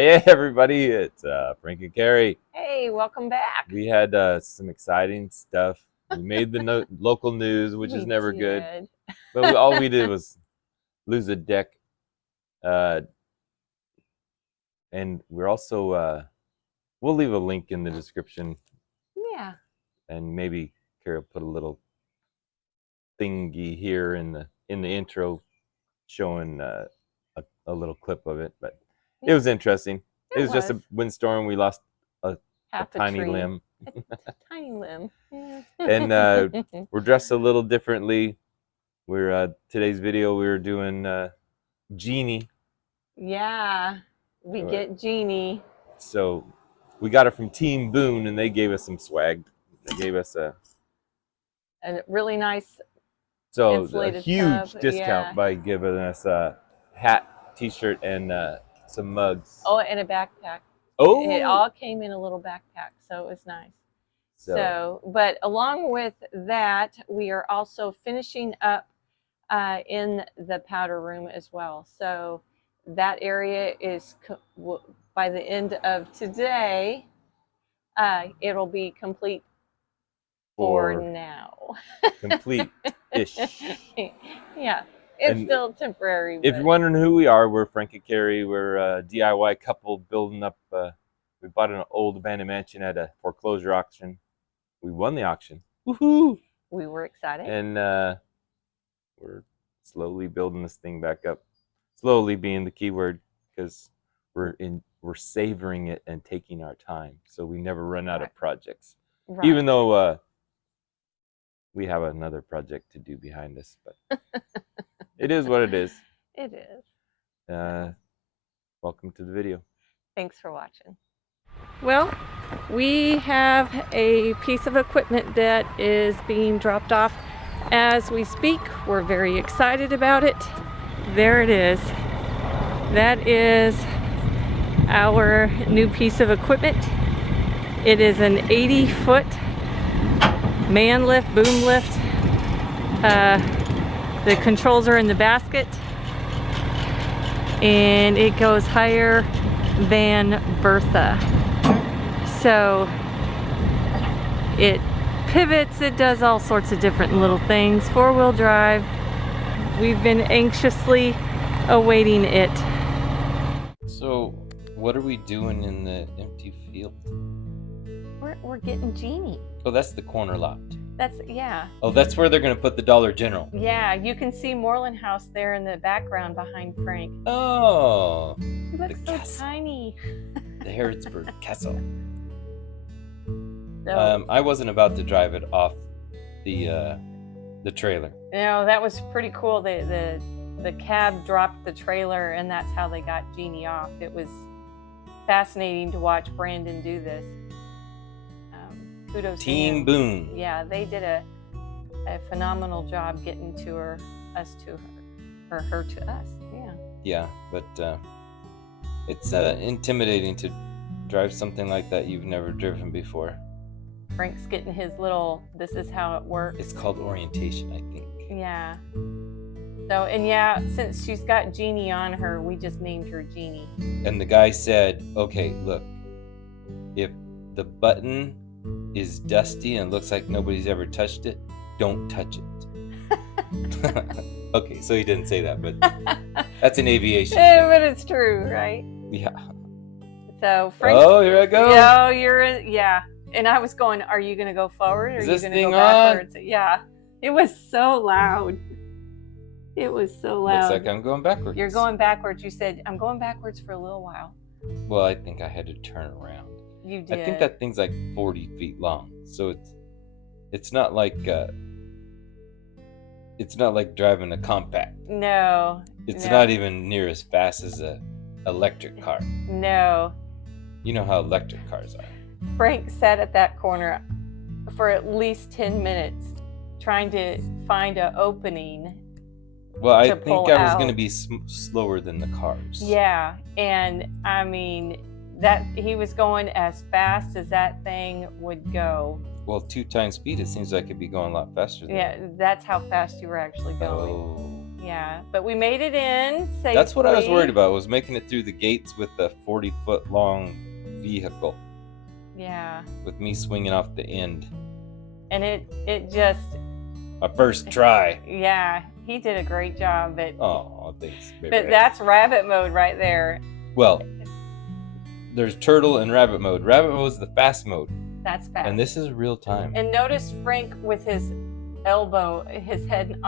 Hey everybody, it's Frank and Carrie. Hey, welcome back. We had some exciting stuff. We made the local news, which is never good. But all we did was lose a deck. And we're also, we'll leave a link in the description. Yeah. And maybe Carrie will put a little thingy here in the intro showing a little clip of it. But it was interesting. It was just a windstorm. We lost a tiny limb. Tiny limb. Yeah. And we're dressed a little differently. We're today's video we were doing Genie. Yeah, we get Genie. So we got it from Team Boone, and they gave us some swag. They gave us a really nice a huge discount by giving us a hat, t-shirt, and some mugs. Oh, and a backpack. Oh, it all came in a little backpack, so it was nice. So, but along with that, we are also finishing up in the powder room as well. So that area is, by the end of today, it'll be complete for now. Complete-ish. Yeah, it's still temporary. If you're wondering who we are, we're Frank and Carrie. We're a DIY couple building up. We bought an old abandoned mansion at a foreclosure auction. We won the auction. Woohoo! We were excited. And we're slowly building this thing back up. Slowly being the key word, because we're savoring it and taking our time, so we never run out of projects. Right. Even though we have another project to do behind us, but it is what it is. It is. Welcome to the video. Thanks for watching. Well, we have a piece of equipment that is being dropped off as we speak. We're very excited about it. There it is. That is our new piece of equipment. It is an 80-foot man lift, boom lift. The controls are in the basket, and it goes higher than Bertha. So it pivots, it does all sorts of different little things. 4-wheel drive. We've been anxiously awaiting it. So what are we doing in the empty field? We're getting Genie. Oh, that's the corner lot. Yeah. Oh, that's where they're gonna put the Dollar General. Yeah, you can see Mooreland House there in the background behind Frank. Oh, he looks so tiny. The Harrodsburg Castle. So, I wasn't about to drive it off the trailer. No, that was pretty cool. The cab dropped the trailer, and that's how they got Genie off. It was fascinating to watch Brandon do this. Kudos Team Boone. Yeah, they did a phenomenal job getting us to her, or her to us. Yeah. Yeah, but it's intimidating to drive something like that you've never driven before. Frank's getting his little, this is how it works. It's called orientation, I think. Yeah. So, and yeah, since she's got Genie on her, we just named her Genie. And the guy said, okay, look, if the button is dusty and looks like nobody's ever touched it, don't touch it. Okay, so he didn't say that, but that's an aviation thing. But it's true, right? Yeah. So Frank. Oh, here I go. Yeah, you're in. Yeah, and I was going, are you gonna go forward or are you gonna go backwards? Yeah, it was so loud. It was so loud. Looks like I'm going backwards. You're going backwards. You said I'm going backwards for a little while. Well, I think I had to turn around. You did. I think that thing's like 40 feet long, so it's not like driving a compact. No. It's not even near as fast as a electric car. No. You know how electric cars are. Frank sat at that corner for at least 10 minutes trying to find an opening. Well, I think I was going to be slower than the cars. Yeah, and I mean, that he was going as fast as that thing would go. Well, 2 times speed, it seems like it'd be going a lot faster than that. That's how fast you were actually going. Oh. Yeah, but we made it in safely. That's what I was worried about, was making it through the gates with a 40-foot long vehicle. Yeah. With me swinging off the end. And it just... My first try. Yeah, he did a great job. But, oh, thanks. But that's rabbit mode right there. Well, there's turtle and rabbit mode. Rabbit mode is the fast mode. That's fast. And this is real time. And notice Frank with his elbow, his head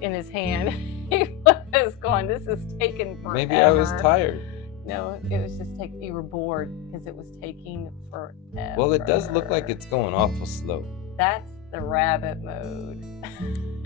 in his hand. He was going, this is taking forever. Maybe I was tired. No, it was just you were bored because it was taking forever. Well, it does look like it's going awful slow. That's the rabbit mode.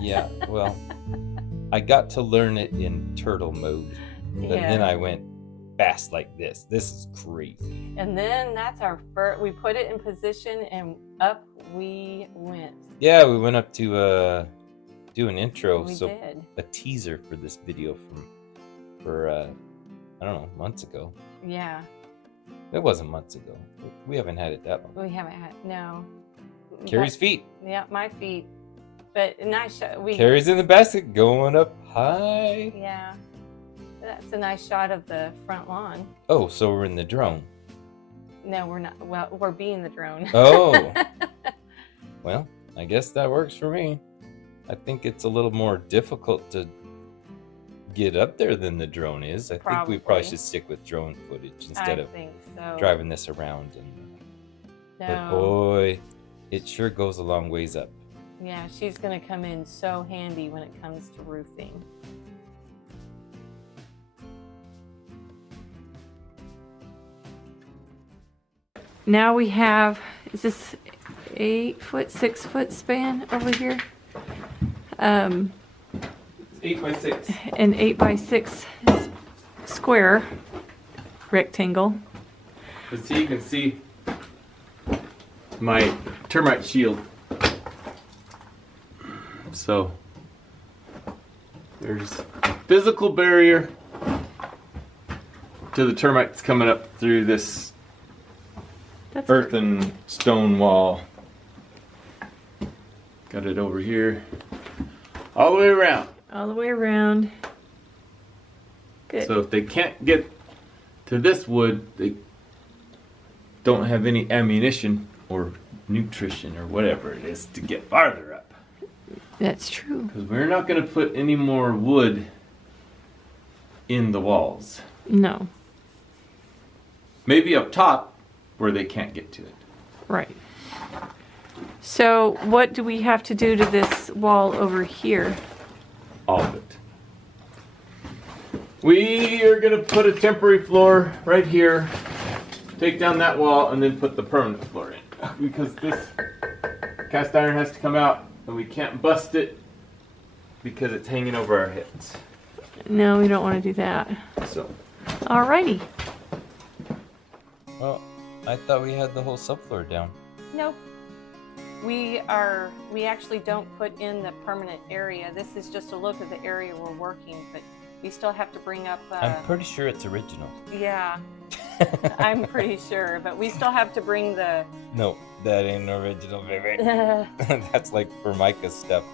Yeah, well, I got to learn it in turtle mode. But then I went fast like this. This is crazy. And then that's our first, we put it in position and up we went. Yeah, we went up to do an intro. We did. A teaser for this video for I don't know, months ago. Yeah. It wasn't months ago. We haven't had it that long. We haven't had, no. Carrie's feet. Yeah, my feet. But a nice shot. Carrie's in the basket going up high. Yeah. That's a nice shot of the front lawn. Oh, so we're in the drone. No, we're not. Well, we're being the drone. Oh. Well, I guess that works for me. I think it's a little more difficult to get up there than the drone is. I think we probably should stick with drone footage instead of driving this around. But boy, it sure goes a long ways up. Yeah, she's going to come in so handy when it comes to roofing. Now we have, is this 8-foot, 6-foot span over here? 8x6. An 8x6 square rectangle. But see, you can see my termite shield. So there's a physical barrier to the termites coming up through this earth and stone wall. Got it over here. All the way around. All the way around. Good. So if they can't get to this wood, they don't have any ammunition or nutrition or whatever it is to get farther up. That's true. Because we're not going to put any more wood in the walls. No. Maybe up top where they can't get to it. Right. So what do we have to do to this wall over here? All of it. We are going to put a temporary floor right here, take down that wall, and then put the permanent floor in. Because this cast iron has to come out, and we can't bust it because it's hanging over our heads. No, we don't want to do that. So. Alrighty. Well, I thought we had the whole subfloor down. Nope. We actually don't put in the permanent area. This is just a look at the area we're working, but we still have to bring up... I'm pretty sure it's original. Yeah. I'm pretty sure, but we still have to bring the... No, that ain't original, baby. That's like Formica stuff.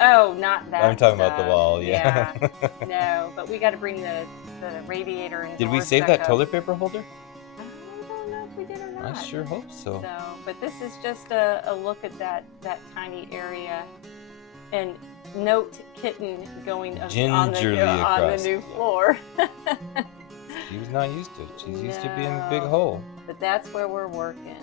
Oh, not that I'm talking about the wall, yeah. No, but we got to bring the radiator and... Did we save that toilet paper holder? I don't know if we did or not. I sure hope so. But this is just a look at that tiny area. And note Kitten going on the new floor. She was not used to it. She's used to being a big hole. But that's where we're working.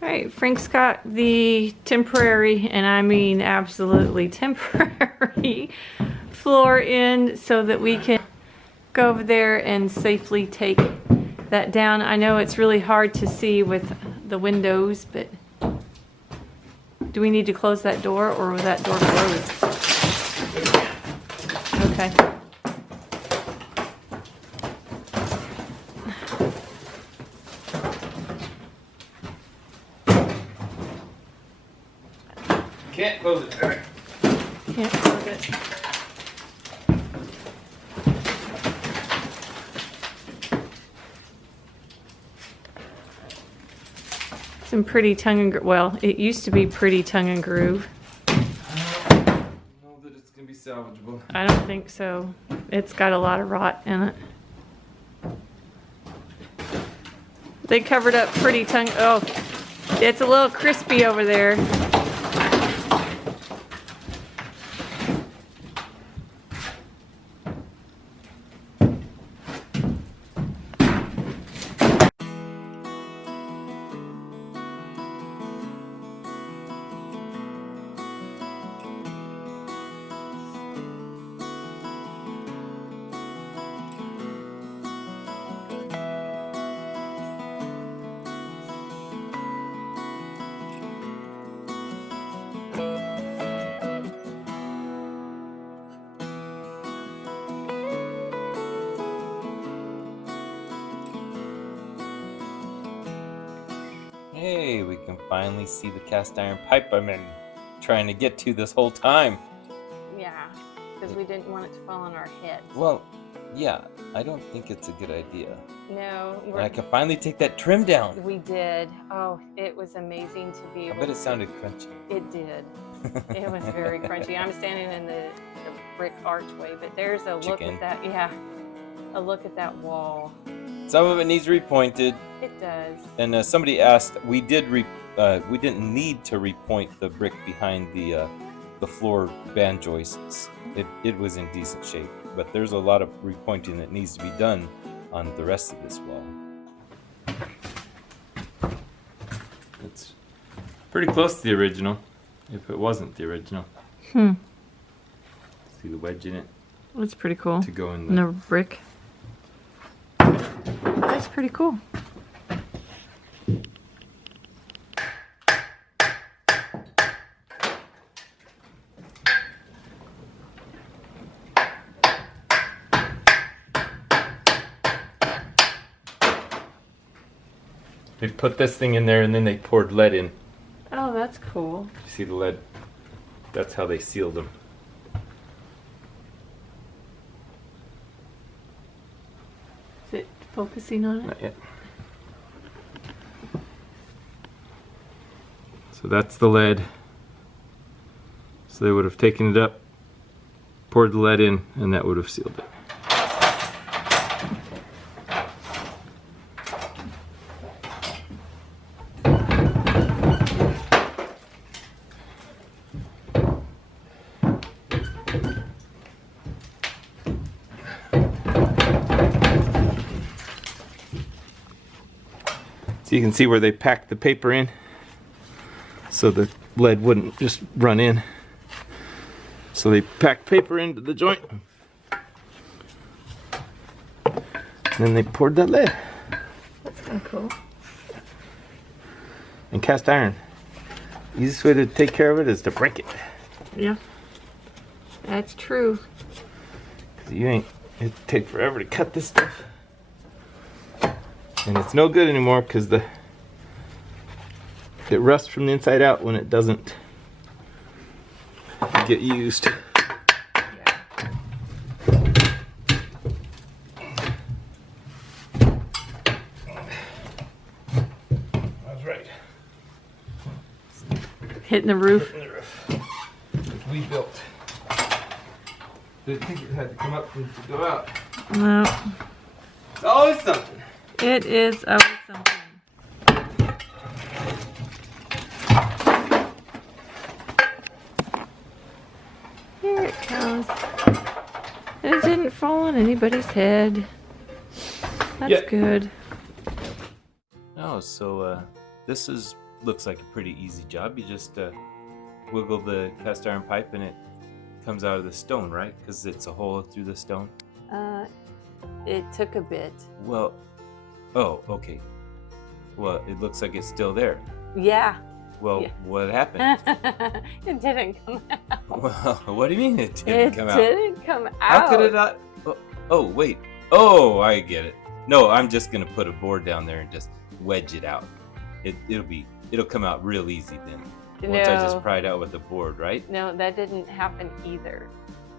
All right, Frank's got the temporary, and I mean absolutely temporary, floor in so that we can go over there and safely take that down. I know it's really hard to see with the windows, but do we need to close that door, or was that door closed? Okay. Can't close it. All right. Can't close it. Some pretty tongue and groove. Well, it used to be pretty tongue and groove. I don't know that it's gonna be salvageable. I don't think so. It's got a lot of rot in it. They covered up pretty tongue. Oh, it's a little crispy over there. Hey, we can finally see the cast iron pipe I've been trying to get to this whole time. Yeah, because we didn't want it to fall on our heads. Well, yeah, I don't think it's a good idea. No, But I can finally take that trim down. we did. Oh, it was amazing to be I able bet it sounded crunchy. It did. It was very crunchy. I'm standing in the brick archway, but there's a look Chicken. at that. Yeah, a look at that wall. Some of it needs repointed, It does. and somebody asked, we didn't need to repoint the brick behind the floor band joists. It was in decent shape, but there's a lot of repointing that needs to be done on the rest of this wall. It's pretty close to the original, if it wasn't the original. See the wedge in it That's pretty cool. to go in the... No brick. That's pretty cool. They put this thing in there and then they poured lead in. Oh, that's cool. You see the lead? That's how they sealed them. Is it focusing on it? Not yet. So that's the lead. So they would have taken it up, poured the lead in, and that would have sealed it. So you can see where they packed the paper in so the lead wouldn't just run in. So they packed paper into the joint. And then they poured that lead. That's kind of cool. And cast iron. Easiest way to take care of it is to break it. Yeah. That's true. 'Cause it'd take forever to cut this stuff. And it's no good anymore because it rusts from the inside out when it doesn't get used. That's right. Hitting the roof. Hitting the roof. Which we built. Didn't think it had to come up and to go out. No. It's always something. It is always something. Here it comes. It didn't fall on anybody's head. That's Yep. good. Oh, so this is looks like a pretty easy job. You just wiggle the cast iron pipe and it comes out of the stone, right? Because it's a hole through the stone. It took a bit. Well, oh, okay. Well, it looks like it's still there. Yeah. Well, Yeah. what happened? It didn't come out. Well, what do you mean it didn't come out? It didn't come out. How could it not? Oh, wait. Oh, I get it. No, I'm just gonna put a board down there and just wedge it out. It'll come out real easy then. Once I just pry it out with the board, right? No, that didn't happen either.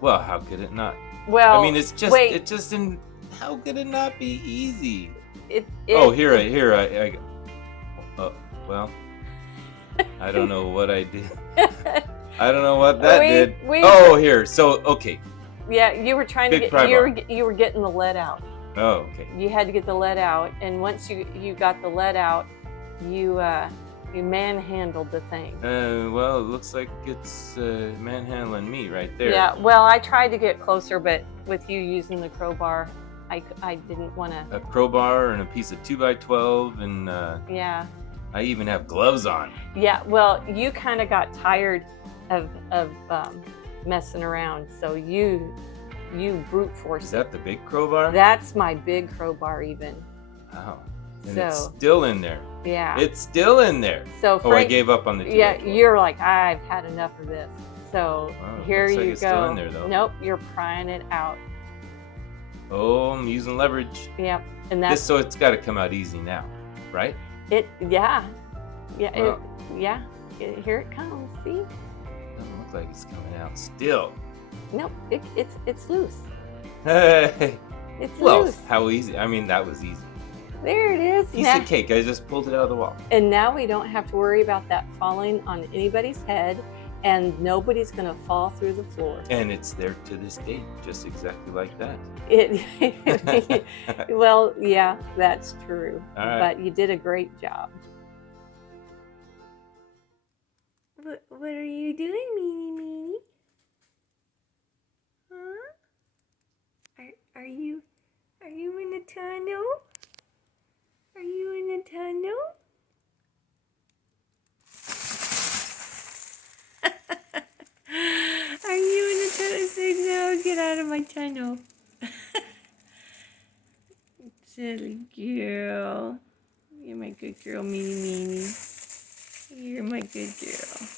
Well, how could it not? Well, I mean, it's just wait. it just in. How could it not be easy? Oh, here I. Well, I don't know what I did. I don't know what that did. Here. So, okay. Yeah, you were trying to get. You were getting the lead out. Oh, okay. You had to get the lead out, and once you got the lead out, you manhandled the thing. Well, it looks like it's manhandling me right there. Yeah. Well, I tried to get closer, but with you using the crowbar, I didn't want to. A crowbar and a piece of 2x12 and. Yeah. I even have gloves on. Yeah. Well, you kind of got tired of messing around, so you brute force. Is that the big crowbar? That's my big crowbar, even. Oh, and it's still in there. Yeah, it's still in there. So Frank, I gave up on the 2x12. Yeah, you're like, I've had enough of this. So here you go. It's still in there, though. Nope, you're prying it out. Oh, I'm using leverage. Yep, and that's so it's got to come out easy now, right? Yeah. Well, Here it comes. See? Doesn't look like it's coming out still. Nope, it's loose. Hey. It's well, loose. How easy? I mean, that was easy. There it is. Piece of cake. I just pulled it out of the wall. And now we don't have to worry about that falling on anybody's head, and nobody's going to fall through the floor. And it's there to this day, just exactly like that. Well, yeah, that's true. All right. But you did a great job. What are you doing, Meanie? Huh? Are you in a tunnel? Are you in a tunnel? Are you in a tunnel? Say no, get out of my tunnel. Silly girl. You're my good girl, Meanie. You're my good girl.